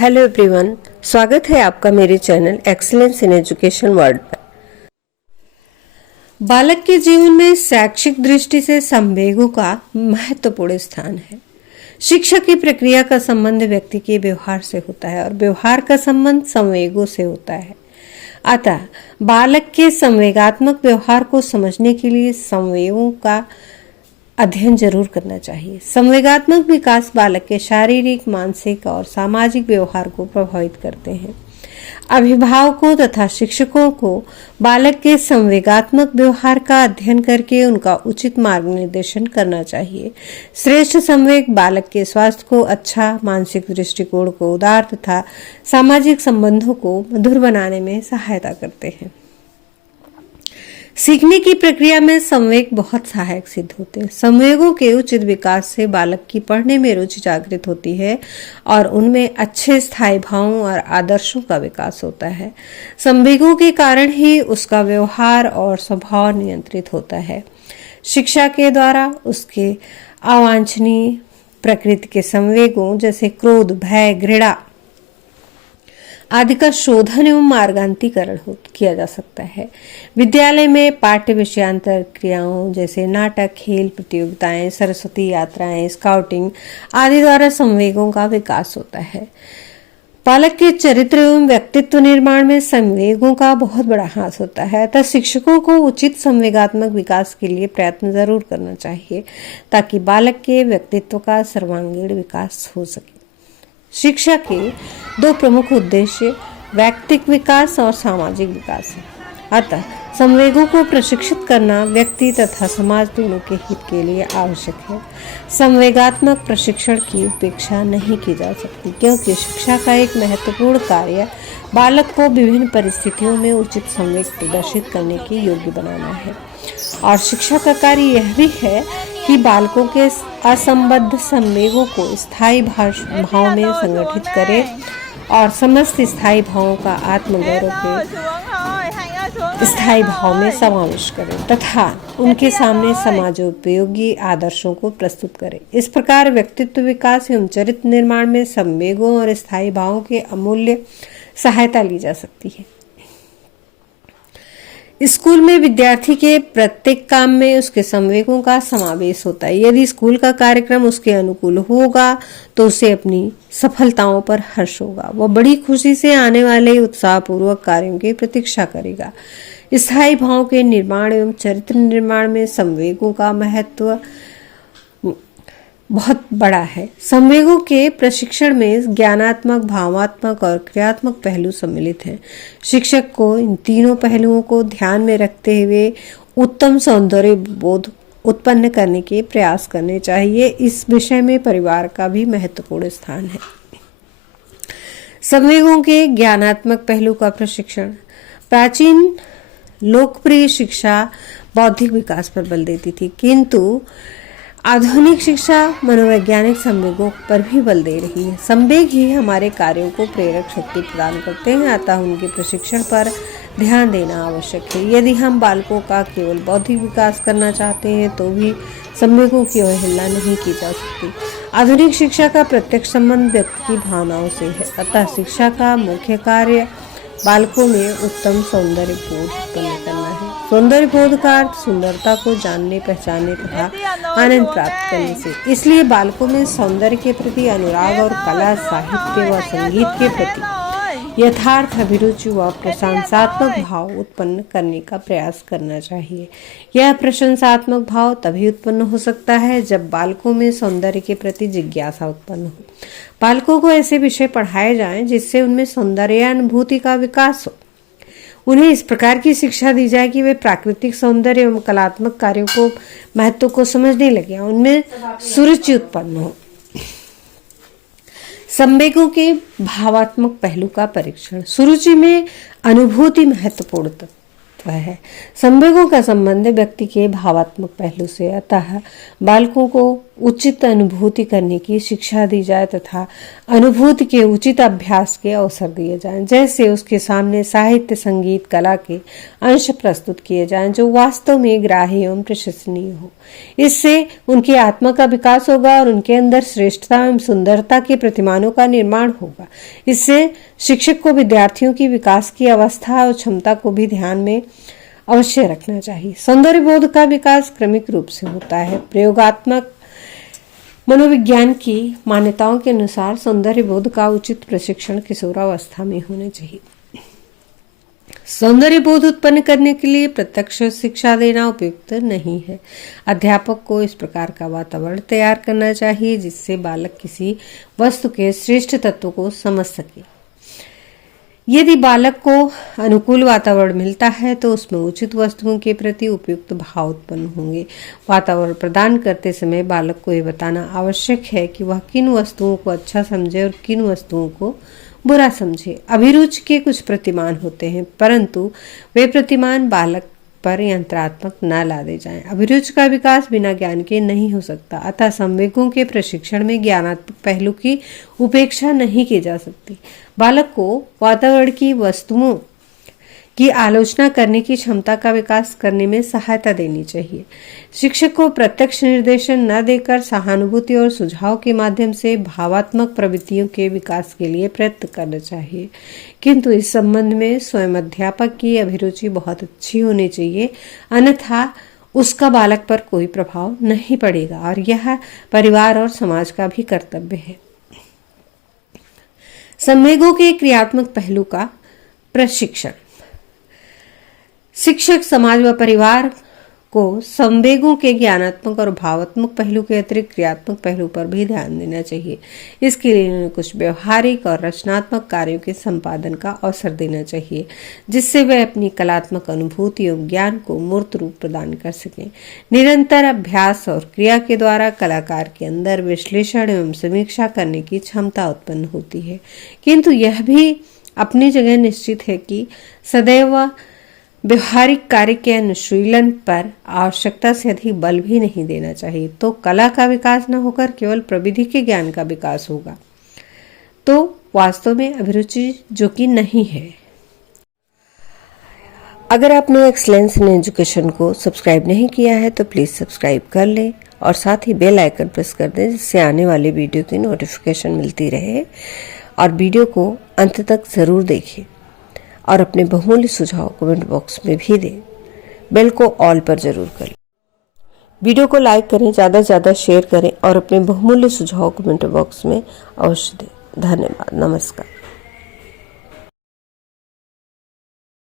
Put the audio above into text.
Hello everyone, स्वागत है आपका मेरे channel excellence in education world पर। बालक के जीवन में शैक्षिक दृष्टि से संवेगों का महत्वपूर्ण स्थान है। शिक्षा की प्रक्रिया का संबंध व्यक्ति के व्यवहार से होता है और व्यवहार का संबंध संवेगों से होता है। अतः बालक के संवेगात्मक व्यवहार को समझने के लिए संवेगों का अध्ययन जरूर करना चाहिए। संवेगात्मक विकास बालक के शारीरिक, मानसिक और सामाजिक व्यवहार को प्रभावित करते हैं। अभिभावकों तथा शिक्षकों को बालक के संवेगात्मक व्यवहार का अध्ययन करके उनका उचित मार्गनिर्देशन करना चाहिए। श्रेष्ठ संवेग बालक के स्वास्थ्य को अच्छा, मानसिक दृष्टिकोण को उदार तथा सामाजिक संबंधों को मधुर बनाने में सहायता करते हैं। सीखने की प्रक्रिया में संवेग बहुत सहायक सिद्ध होते हैं। संवेगों के उचित विकास से बालक की पढ़ने में रुचि जागृत होती है और उनमें अच्छे स्थायी भावों और आदर्शों का विकास होता है। संवेगों के कारण ही उसका व्यवहार और स्वभाव नियंत्रित होता है। शिक्षा के द्वारा उसके अवांछनीय प्रकृति के संवेगों जैसे क्रोध, भय, घृणा आदि का शोधन एवं मार्गांतीकरण किया जा सकता है। विद्यालय में पाठ्य विषयांतर क्रियाओं जैसे नाटक, खेल प्रतियोगिताएं, सरस्वती यात्राएं, स्काउटिंग आदि द्वारा संवेगों का विकास होता है। बालक के चरित्र एवं व्यक्तित्व निर्माण में संवेगों का बहुत बड़ा हाथ होता है। अतः शिक्षकों को उचित संवेगात्मक विकास के लिए प्रयत्न जरूर करना चाहिए ताकि बालक के व्यक्तित्व का सर्वांगीण विकास हो सके। शिक्षा के दो प्रमुख उद्देश्य व्यक्तिक विकास और सामाजिक विकास है। अतः संवेगों को प्रशिक्षित करना व्यक्ति तथा समाज दोनों के हित के लिए आवश्यक है। संवेगात्मक प्रशिक्षण की उपेक्षा नहीं की जा सकती, क्योंकि शिक्षा का एक महत्वपूर्ण कार्य बालक को विभिन्न परिस्थितियों में उचित संवेग प्रदर्शित करने के योग्य बनाना है। और शिक्षा का कार्य यह भी है कि बालकों के असंबद्ध संवेगों को स्थायी भाव में संगठित करे और समस्त स्थायी भावों का आत्मगौरव के स्थायी भाव में समावेश करे तथा उनके सामने समाजोपयोगी आदर्शों को प्रस्तुत करे। इस प्रकार व्यक्तित्व विकास एवं चरित्र निर्माण में संवेगों और स्थायी भावों के अमूल्य सहायता ली जा सकती है। स्कूल में विद्यार्थी के प्रत्येक काम में उसके संवेगों का समावेश होता है। यदि स्कूल का कार्यक्रम उसके अनुकूल होगा तो उसे अपनी सफलताओं पर हर्ष होगा। वह बड़ी खुशी से आने वाले उत्साहपूर्वक कार्यों की प्रतीक्षा करेगा। स्थायी भावों के निर्माण एवं चरित्र निर्माण में संवेगों का महत्व बहुत बड़ा है। संवेगों के प्रशिक्षण में ज्ञानात्मक, भावात्मक और क्रियात्मक पहलू सम्मिलित हैं। शिक्षक को इन तीनों पहलुओं को ध्यान में रखते हुए उत्तम सौंदर्य बोध उत्पन्न करने के प्रयास करने चाहिए। इस विषय में परिवार का भी महत्वपूर्ण स्थान है। संवेगों के ज्ञानात्मक पहलू का प्रशिक्षण। प्राचीन लोकप्रिय शिक्षा बौद्धिक विकास पर बल देती थी, किंतु आधुनिक शिक्षा मनोवैज्ञानिक संवेगों पर भी बल दे रही है। संवेग ही हमारे कार्यों को प्रेरक शक्ति प्रदान करते हैं, अतः उनके प्रशिक्षण पर ध्यान देना आवश्यक है। यदि हम बालकों का केवल बौद्धिक विकास करना चाहते हैं तो भी संवेगों की अवहेलना नहीं की जा सकती। आधुनिक शिक्षा का प्रत्यक्ष संबंध व्यक्ति की भावनाओं से है, अतः शिक्षा का मुख्य कार्य बालकों में उत्तम सौंदर्य बोध उत्पन्न करना है। सौंदर्य बोध का अर्थ सुंदरता को जानने, पहचानने तथा आनंद प्राप्त करने से। इसलिए बालकों में सौंदर्य के प्रति अनुराग और कला, साहित्य व संगीत के प्रति यथार्थ अभिरुचि व प्रशंसात्मक भाव उत्पन्न करने का प्रयास करना चाहिए। यह प्रशंसात्मक भाव तभी उत्पन्न हो सकता है जब बालकों में सौंदर्य के प्रति जिज्ञासा उत्पन्न हो। बालकों को ऐसे विषय पढ़ाए जाएं जिससे उनमें सौंदर्यानुभूति का विकास हो। उन्हें इस प्रकार की शिक्षा दी जाए कि वे प्राकृतिक सौंदर्य एवं कलात्मक कार्यों को महत्व को समझने लगे, उनमें सुरुचि उत्पन्न हो। संवेगों के भावात्मक पहलू का परीक्षण। सुरुचि में अनुभूति महत्वपूर्ण महत्व है। संवेगों का संबंध व्यक्ति के भावात्मक पहलू से, अतः बालकों को उचित अनुभूति करने की शिक्षा दी जाए तथा अनुभूति के उचित अभ्यास के अवसर दिए जाएं। जैसे उसके सामने साहित्य, संगीत, कला के अंश प्रस्तुत किए जाएं जो वास्तव में ग्राह्य एवं प्रशंसनीय हो। इससे उनकी आत्मा का विकास होगा और उनके अंदर श्रेष्ठता एवं सुंदरता के प्रतिमानों का निर्माण होगा। इससे शिक्षक को विद्यार्थियों की विकास की अवस्था और क्षमता को भी ध्यान में अवश्य रखना चाहिए। सौंदर्य बोध का विकास क्रमिक रूप से होता है। प्रयोगात्मक मनोविज्ञान की मान्यताओं के अनुसार सौंदर्य बोध का उचित प्रशिक्षण किशोरावस्था में होना चाहिए। सौंदर्य बोध उत्पन्न करने के लिए प्रत्यक्ष शिक्षा देना उपयुक्त नहीं है। अध्यापक को इस प्रकार का वातावरण तैयार करना चाहिए जिससे बालक किसी वस्तु के श्रेष्ठ तत्वों को समझ सके। यदि बालक को अनुकूल वातावरण मिलता है तो उसमें उचित वस्तुओं के प्रति उपयुक्त भाव उत्पन्न होंगे। वातावरण प्रदान करते समय बालक को यह बताना आवश्यक है कि वह किन वस्तुओं को अच्छा समझे और किन वस्तुओं को बुरा समझे। अभिरुचि के कुछ प्रतिमान होते हैं, परंतु वे प्रतिमान बालक पर यंत्रात्मक न लादे जाएं। अभिरुचि का विकास बिना ज्ञान के नहीं हो सकता, अतः संवेगों के प्रशिक्षण में ज्ञानात्मक पहलू की उपेक्षा नहीं की जा सकती। बालक को वातावरण की वस्तुओं की आलोचना करने की क्षमता का विकास करने में सहायता देनी चाहिए। शिक्षक को प्रत्यक्ष निर्देशन न देकर सहानुभूति और सुझाव के माध्यम से भावात्मक प्रवृत्तियों के विकास के लिए प्रयत्न करना चाहिए, किंतु इस संबंध में स्वयं अध्यापक की अभिरुचि बहुत अच्छी होनी चाहिए, अन्यथा उसका बालक पर कोई प्रभाव नहीं पड़ेगा और यह परिवार और समाज का भी कर्तव्य है। संवेगों के क्रियात्मक पहलू का प्रशिक्षण। शिक्षक समाज व परिवार को संवेगों के ज्ञानात्मक और भावात्मक पहलू के अतिरिक्त क्रियात्मक पहलू पर भी ध्यान देना चाहिए। इसके लिए उन्हें कुछ व्यवहारिक और रचनात्मक कार्यों के संपादन का अवसर देना चाहिए जिससे वे अपनी कलात्मक अनुभूति एवं ज्ञान को मूर्त रूप प्रदान कर सकें। निरंतर अभ्यास और क्रिया के द्वारा कलाकार के अंदर विश्लेषण एवं समीक्षा करने की क्षमता उत्पन्न होती है, किंतु यह भी अपनी जगह निश्चित है कि सदैव व्यवहारिक कार्य के अनुशीलन पर आवश्यकता से अधिक बल भी नहीं देना चाहिए, तो कला का विकास न होकर केवल प्रविधि के ज्ञान का विकास होगा, तो वास्तव में अभिरुचि जो कि नहीं है। अगर आपने एक्सीलेंस इन एजुकेशन को सब्सक्राइब नहीं किया है तो प्लीज़ सब्सक्राइब कर लें और साथ ही बेल आइकन प्रेस कर दें जिससे आने वाले वीडियो की नोटिफिकेशन मिलती रहे। और वीडियो को अंत तक ज़रूर देखें और अपने बहुमूल्य सुझाव कमेंट बॉक्स में भी दें। बेल को ऑल पर जरूर करें। वीडियो को लाइक करें, ज़्यादा से ज़्यादा शेयर करें और अपने बहुमूल्य सुझाव कमेंट बॉक्स में अवश्य दें। धन्यवाद। नमस्कार।